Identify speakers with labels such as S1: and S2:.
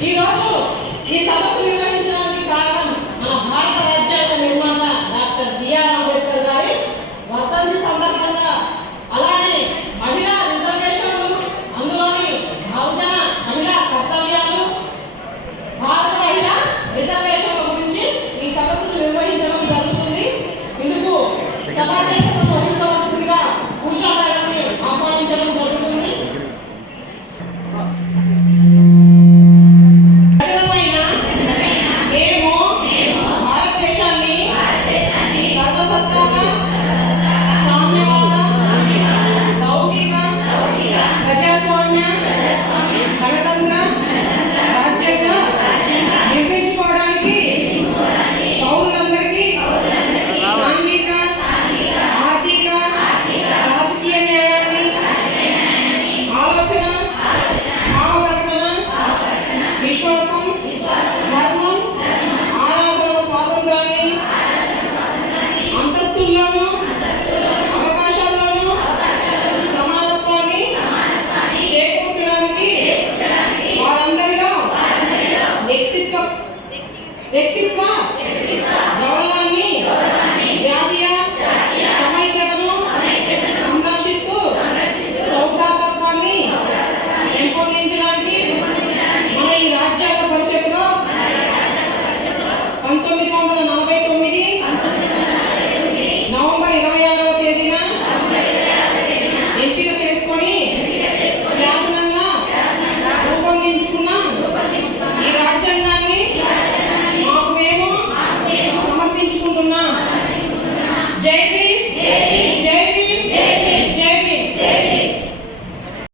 S1: ఈరోజు É Edificar. É